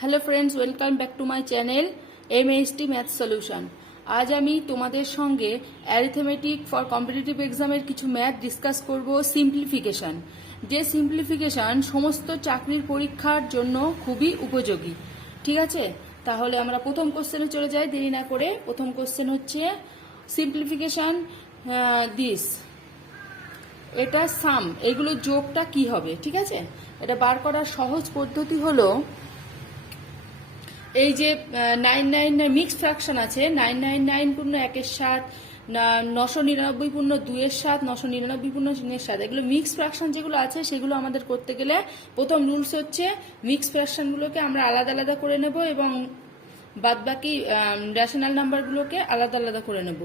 Hello friends, welcome back to my channel MHT math solution. আজ আমি তোমাদের সঙ্গে অ্যারিথমেটিক ফর কম্পিটিটিভ এক্সামের কিছু ম্যাথ ডিসকাস করব। সিম্পলিফিকেশন, যে সিম্পলিফিকেশন সমস্ত চাকরির পরীক্ষার জন্য খুবই উপযোগী। ঠিক আছে, তাহলে আমরা প্রথম কোশ্চেনে চলে যাই দেরি না করে। প্রথম কোশ্চেন হচ্ছে সিম্পলিফিকেশন দিস, এটা সাম, এগুলো যোগটা কি হবে। ঠিক আছে, এটা বার করার সহজ পদ্ধতি হলো এই যে 999 মিক্স ফ্র্যাকশন আছে, 999 পূর্ণ 1/7, 999 পূর্ণ 2/7, 999 পূর্ণ 3/7, এগুলো মিক্স ফ্র্যাকশন যেগুলো আছে সেগুলো আমাদের করতে গেলে প্রথম রুলস হচ্ছে মিক্স ফ্র্যাকশনগুলোকে আমরা আলাদা আলাদা করে নেব এবং বাদবাকি রেশনাল নাম্বারগুলোকে আলাদা আলাদা করে নেব।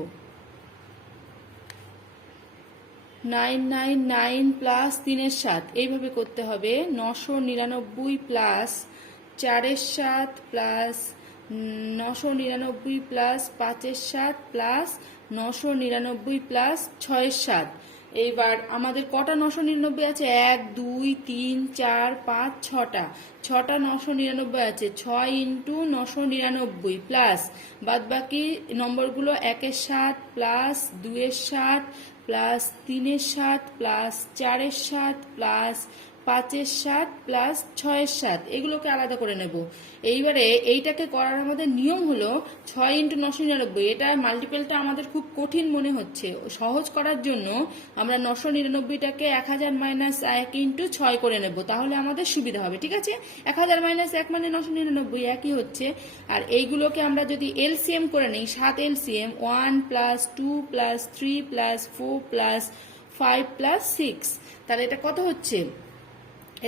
999 প্লাস 3/7 এইভাবে করতে হবে। 999 plus 4/7 plus 999 plus 5/7 plus 999 plus 6/7। এইবার আমাদের কটা 999 আছে? 1 2 3 4 5 6টা 999 আছে। 6 ইন্টু 999 প্লাস বাদ বাকি নম্বরগুলো 1/7 plus 2/7 plus 3/7 plus 4/7 plus 5/7 plus 6/7, এগুলোকে আলাদা করে নেব। এইবারে এইটাকে করার আমাদের নিয়ম হলো 6 ইন্টু 999, এটা মাল্টিপেলটা আমাদের খুব কঠিন মনে হচ্ছে। সহজ করার জন্য আমরা 999টাকে 1000 মাইনাস 1 ইন্টু 6 করে নেব, তাহলে আমাদের সুবিধা হবে। ঠিক আছে, 1000 মাইনাস 1 মানে 999 একই হচ্ছে। আর এইগুলোকে আমরা যদি এলসিএম করে নিই, 7 LCM 1 plus 2 plus 3 plus 4 plus 5 plus 6, তাহলে এটা কত হচ্ছে?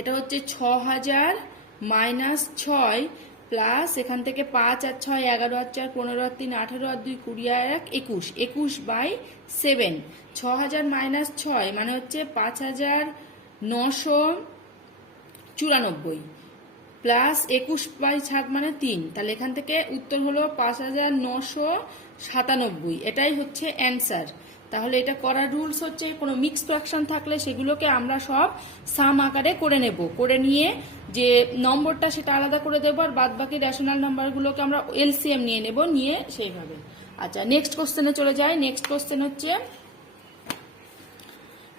এটা হচ্ছে 6000 মাইনাস 6 প্লাস এখান থেকে 5 আর 6 11 আর 4 15 আর 3 18 আর 2 20 আর 1 21, 21/7। 6000 মাইনাস 6 মানে হচ্ছে 5994 প্লাস 21/7 মানে 3, তাহলে এখান থেকে উত্তর হলো 5997, এটাই হচ্ছে অ্যান্সার। তাহলে এটা করার রুলস হচ্ছে কোনো মিক্স ফ্র্যাকশন থাকলে সেগুলোকে আমরা সব সাম আকারে করে নেব, করে নিয়ে যে নম্বরটা সেটা আলাদা করে দেবো আর বাদ বাকি রেশনাল নাম্বারগুলোকে আমরা এলসিএম নিয়ে নেব, নিয়ে সেইভাবে। আচ্ছা, নেক্সট কোশ্চেনে চলে যাই। নেক্সট কোশ্চেন হচ্ছে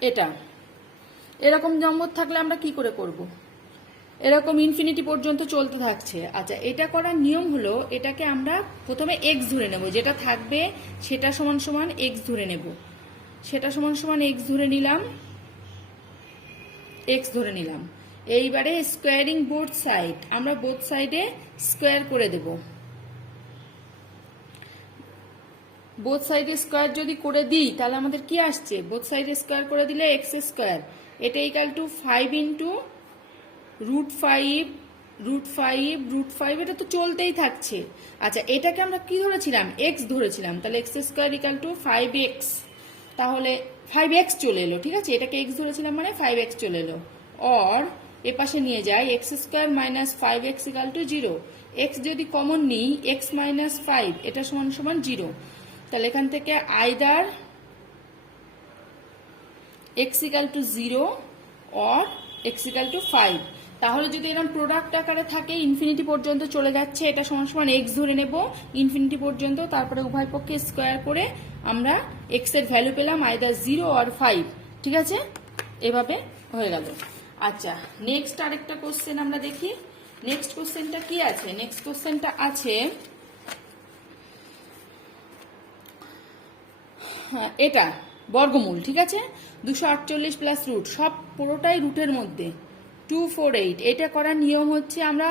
এটা, এরকম নম্বর থাকলে আমরা কি করে করব? এরকম ইনফিনিটি পর্যন্ত চলতে থাকছে। আচ্ছা, এটা করার নিয়ম হলো এটাকে আমরা প্রথমে এক্স ধরে নেব, যেটা থাকবে সেটা সমান সমান এক্স ধরে নেব, সেটা সমান সমান এক্স ধরে নিলাম, এক্স ধরে নিলাম। এইবারে স্কোয়ারিং বোথ সাইড, আমরা বোথ সাইডে স্কোয়ার করে দেব। বোথ সাইডে স্কোয়ার যদি করে দিই তাহলে আমাদের কি আসছে? বোথ সাইডে স্কোয়ার করে দিলে এক্স স্কোয়ার, এটা ইকাল টু 5 ইন্টু √5, এটা তো চলতেই থাকছে। আচ্ছা, এটাকে আমরা কি ধরেছিলাম? এক্স ধরেছিলাম, তাহলে x square equal to 5x, তাহলে 5x চলে এলো। ঠিক আছে, এটাকে এক্স ধরেছিলাম মানে 5x চলে এলো। অর এ পাশে নিয়ে যাই, x square minus 5x equal to 0। X যদি কমন নিই, এক্স মাইনাস 5 এটা সমান সমান 0, তাহলে এখান থেকে either x equal to 0 or x equal to 5। তাহলে যদি এরকম প্রোডাক্ট আকারে থাকে ইনফিনিটি পর্যন্ত চলে যাচ্ছে, এটা সমান সমান এক্স ধরে নেব ইনফিনিটি পর্যন্ত, তারপরে উভয় পক্ষে স্কোয়ার করে আমরা এক্স এর ভ্যালু পেলাম আইদার 0 আর 5। ঠিক আছে, এভাবে হয়ে গেল। আচ্ছা, নেক্সট আরেকটা কোশ্চেন আমরা দেখি। নেক্সট কোশ্চেনটা কি আছে? নেক্সট কোশ্চেনটা আছে এটা বর্গমূল। ঠিক আছে, 248 প্লাস রুট, সব পুরোটাই রুটের মধ্যে 248। এটা করার নিয়ম হচ্ছে আমরা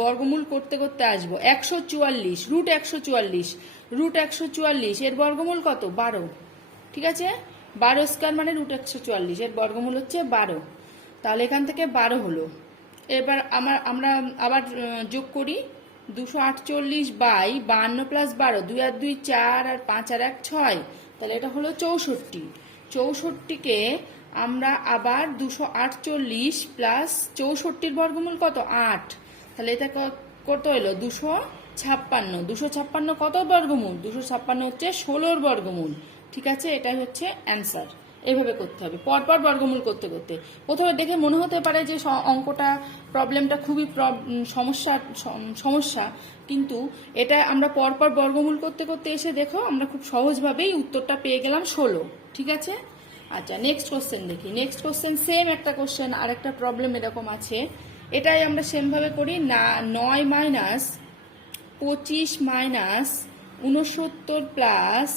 বর্গমূল করতে করতে আসবো 144, রুট 144 এর বর্গমূল কত? 12। ঠিক আছে, 12 স্কোয়ার মানে √144, এর বর্গমূল হচ্ছে 12, তাহলে এখান থেকে 12 হলো। এবার আমরা আবার যোগ করি, 248/52 প্লাস 12, 2 আর 2 4 আর 5 আর 1 6, তাহলে এটা হলো 64। 64কে আমরা আবার 248 প্লাস 64 বর্গমূল কত? 8, তাহলে এটা কত হলো? 256। 256 কত বর্গমূল? 256 হচ্ছে 16 বর্গমূল। ঠিক আছে, এটাই হচ্ছে অ্যান্সার। এইভাবে করতে হবে পরপর বর্গমূল করতে করতে। প্রথমে দেখে মনে হতে পারে যে অঙ্কটা প্রবলেমটা খুবই সমস্যা, কিন্তু এটা আমরা পরপর বর্গমূল করতে করতে এসে দেখো আমরা খুব সহজভাবেই উত্তরটা পেয়ে গেলাম 16। ঠিক আছে, আচ্ছা নেক্সট কোশ্চেন দেখি। নেক্সট কোশ্চেন সেম একটা কোশ্চেন, আর একটা প্রবলেম এরকম আছে, এটাই আমরা সেমভাবে করি না। 9 মাইনাস 25 মাইনাস 69 প্লাস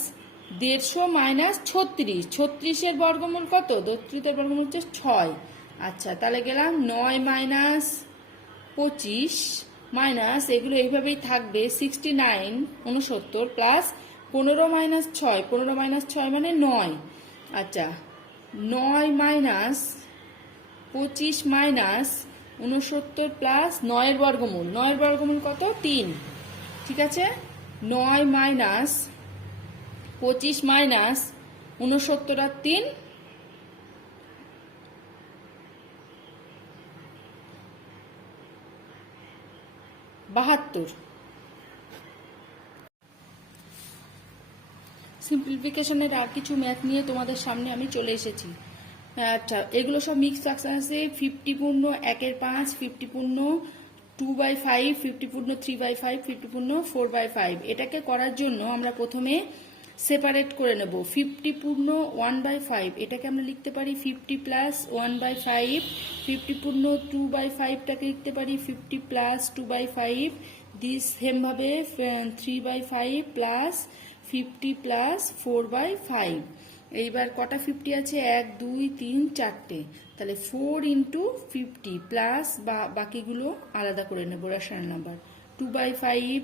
150 মাইনাস 36, 36-এর বর্গমূল কত? 32-এর বর্গমূল হচ্ছে 6। আচ্ছা তাহলে গেলাম 9 মাইনাস 25 মাইনাস এগুলো এইভাবেই থাকবে 69 69 প্লাস 15 মাইনাস 6, 15 মাইনাস 6 মানে 9। আচ্ছা 9 মাইনাস 25 মাইনাস 69 প্লাস 9-এর বর্গমূল, 9-এর বর্গমূল কত? 3। ঠিক আছে, 9 মাইনাস 25 মাইনাস 69 আর 3 72। সিম্পলিফিকেশনের আর কিছু ম্যাথ নিয়ে তোমাদের সামনে আমি চলে এসেছি। আচ্ছা এগুলো সব মিক্স ফ্র্যাকশন আছে। 50 পূর্ণ 1/5, 50 পূর্ণ 2/5, 50 পূর্ণ 3/5, 50 পূর্ণ 4/5। এটাকে করার জন্য আমরা প্রথমে সেপারেট করে নেব। 50 পূর্ণ 1/5 এটাকে আমরা লিখতে পারি 50 প্লাস 1/5, 50 পূর্ণ 2/5টাকে লিখতে পারি 50 প্লাস 2/5, দিস সেমভাবে 3/5 প্লাস 50 প্লাস 4/5। এইবার কটা 50 আছে? 1 2 3 4টে, তাহলে 4 ইন্টু 50 প্লাস বাকিগুলো আলাদা করে নেব রেশনাল নাম্বার 2/5,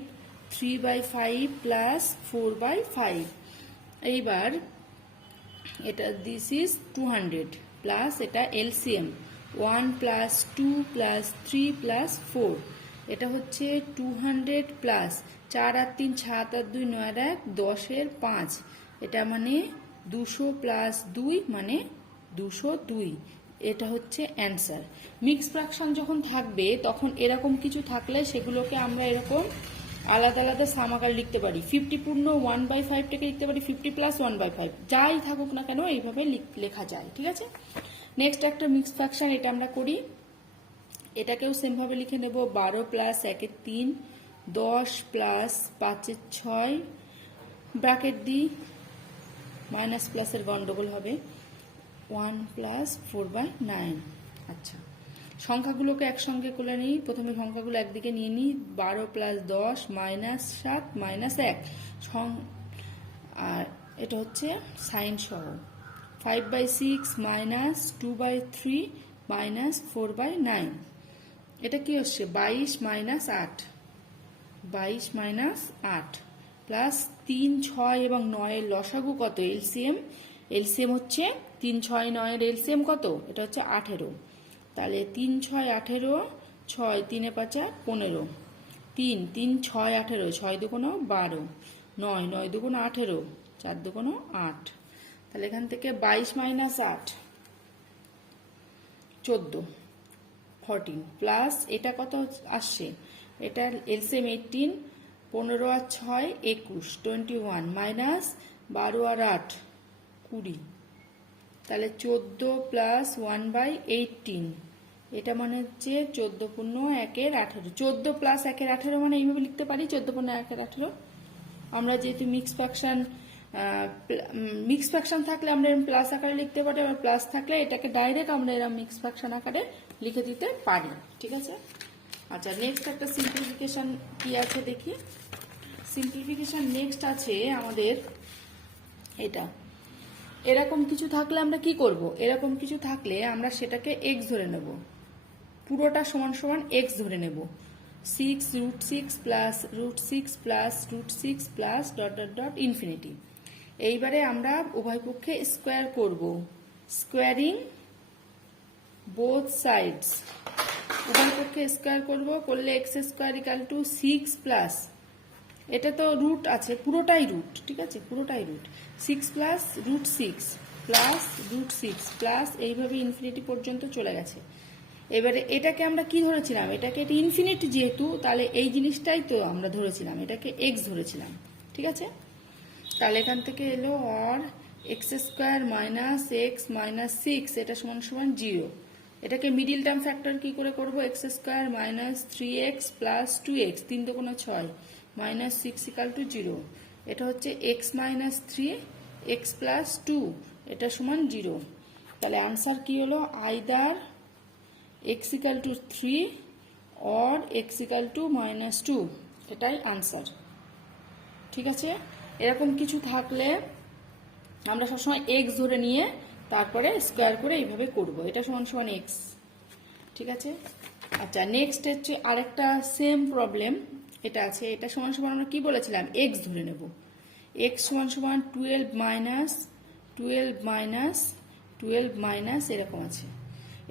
3/5 প্লাস 4/5। এইবার এটা দিস ইজ 200 প্লাস এটা এলসিএম 1 প্লাস 2 প্লাস 3 প্লাস 4, এটা হচ্ছে 200 প্লাস 4 আর 3 7 আর 2 9 আর 1 10-এর 5, এটা মানে 200 প্লাস 2 মানে 202। এটা হচ্ছে অ্যান্সার। মিক্স ফ্র্যাকশন যখন থাকবে তখন এরকম কিছু থাকলে সেগুলোকে আমরা এরকম আলাদা আলাদা সাম আকারে লিখতে পারি। 50 পূর্ণ 1/5টাকে লিখতে পারি 50 প্লাস 1/5, যাই থাকুক না কেন এইভাবে লেখা যায়। ঠিক আছে, নেক্সট একটা মিক্স ফ্র্যাকশন, এটা আমরা করি। এটাকেও সেমভাবে লিখে নেব 12 প্লাস 1-এর 3, 10 প্লাস 5-এর 6, ব্র্যাকেট দিই, মাইনাস প্লাসের গন্ডগোল হবে, 1 প্লাস 4/9। আচ্ছা সংখ্যাগুলোকে একসঙ্গে করে নিই। প্রথমে সংখ্যাগুলো একদিকে নিয়ে নিই, 12 প্লাস 10 মাইনাস 7 মাইনাস 1, আর এটা হচ্ছে সাইন সহ 5/6 মাইনাস 2/3 মাইনাস 4/9। এটা কি হচ্ছে 22 মাইনাস 8, 22 মাইনাস 8 প্লাস 3 6 এবং 9-এর লসাগু কত? এলসিএম, এলসিএম হচ্ছে 3 6 9-এর এলসিএম কত? এটা হচ্ছে 18। তাহলে 3 6 18, 6 3 5 15, 3 3 6 18, 6 2 12, 9 9 2 18, 4 2 8। তাহলে এখান থেকে 22 মাইনাস 8 14, 14 প্লাস এটা কত আসছে? এটা এলসিএম 18, 15 আর 6 21, 21 মাইনাস 12 আর 8 20, তাহলে 14 প্লাস 1/18, এটা মানে হচ্ছে 14 পূর্ণ 1-এর 18। 14 প্লাস 1-এর 18 মানে এইভাবে লিখতে পারি 14 পূর্ণ 1-এর 18। আমরা যেহেতু মিক্স ফ্র্যাকশন থাকলে আমরা এরকম প্লাস আকারে লিখতে পারি, আর প্লাস থাকলে এটাকে ডাইরেক্ট আমরা এরকম মিক্স ফ্র্যাকশন আকারে লিখে দিতে পারি। ঠিক আছে, আচ্ছা নেক্সট একটা সিম্পলিফিকেশন কি আছে দেখি। সিম্পলিফিকেশন নেক্সট আছে আমাদের এটা। এরকম কিছু থাকলে আমরা কি করব? এরকম কিছু থাকলে আমরা সেটাকে x ধরে নেব, পুরোটা সমান সমান x ধরে নেব। 6 √6 plus √6 plus √6 plus dot dot dot infinity. এইবারে আমরা উভয় পক্ষে স্কোয়ার করব, স্কোয়ারিং বোথ সাইডস। উভয় পক্ষে স্কোয়ার করব, করলে x² = 6 প্লাস, এটা তো রুট আছে পুরোটাই রুট, ঠিক আছে পুরোটাই রুট, 6 প্লাস √6 প্লাস √6 প্লাস এইভাবে ইনফিনিটি পর্যন্ত চলে গেছে। এবারে এটাকে আমরা কি ধরেছিলাম? এটাকে এটা ইনফিনিটি যেহেতু, তাহলে এই জিনিসটাই তো আমরা ধরেছিলাম, এটাকে x ধরেছিলাম। ঠিক আছে, তাহলে এখান থেকে এলো or x square minus x minus six এটা সমান সমান 0। এটাকে মিডিল টার্ম ফ্যাক্টর কি করে করব? X square minus 3x plus 2x 3 দুগুণে 6 মাইনাস 6 ইকাল টু 0। এটা হচ্ছে এক্স মাইনাস 3 এক্স প্লাস 2 এটা সমান 0। তাহলে অ্যান্সার কি হলো? Either x equal to 3 or x equal to minus 2, এটাই আনসার। ঠিক আছে, এরকম কিছু থাকলে আমরা সবসময় এক্স ধরে নিয়ে তারপরে স্কোয়ার করে এইভাবে করব। এটা সমান সমান এক্স। ঠিক আছে, আচ্ছা নেক্সট হচ্ছে আরেকটা সেম প্রবলেম এটা আছে। এটা সমান সমান আমরা কি বলেছিলাম? এক্স ধরে নেব। এক্স সমান সমান 12 মাইনাস 12 মাইনাস 12 মাইনাস এরকম আছে।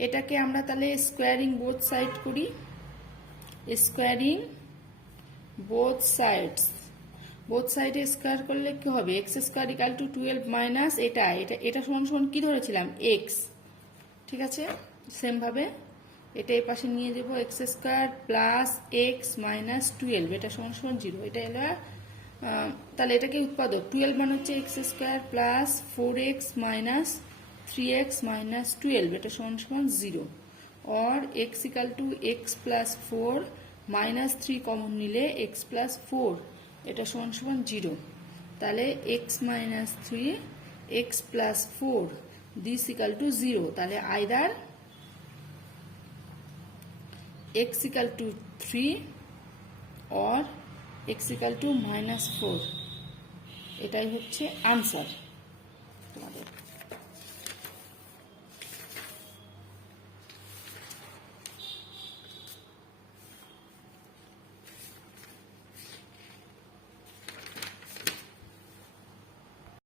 এটাকে আমরা তাহলে স্কোয়ারিং বোথ সাইড করি। স্কোয়ারিং বোথ সাইডস, বোথ সাইডে স্কোয়ার করলে কি হবে? X square equal to 12 minus এটা এটা এটা সমান সমান কি ধরেছিলাম? এক্স। ঠিক আছে, সেম ভাবে এটা এই পাশে নিয়ে দেবো। X square plus x minus 12 এটা সমান সমান 0। এটা এলো তাহলে এটাকে উৎপাদক 12 মানে হচ্ছে x square plus 4x minus 3x minus 12 এটা সমান সমান 0। और x equal to x plus 4 minus 3 common নিলে এক্স প্লাস 4 এটা সমান সমান 0। তাহলে x minus 3 x plus 4 this equal to 0। তাহলে আইদার এক্স ইকাল টু 3 और x ইকাল টু মাইনাস 4 এটাই হচ্ছে আনসার।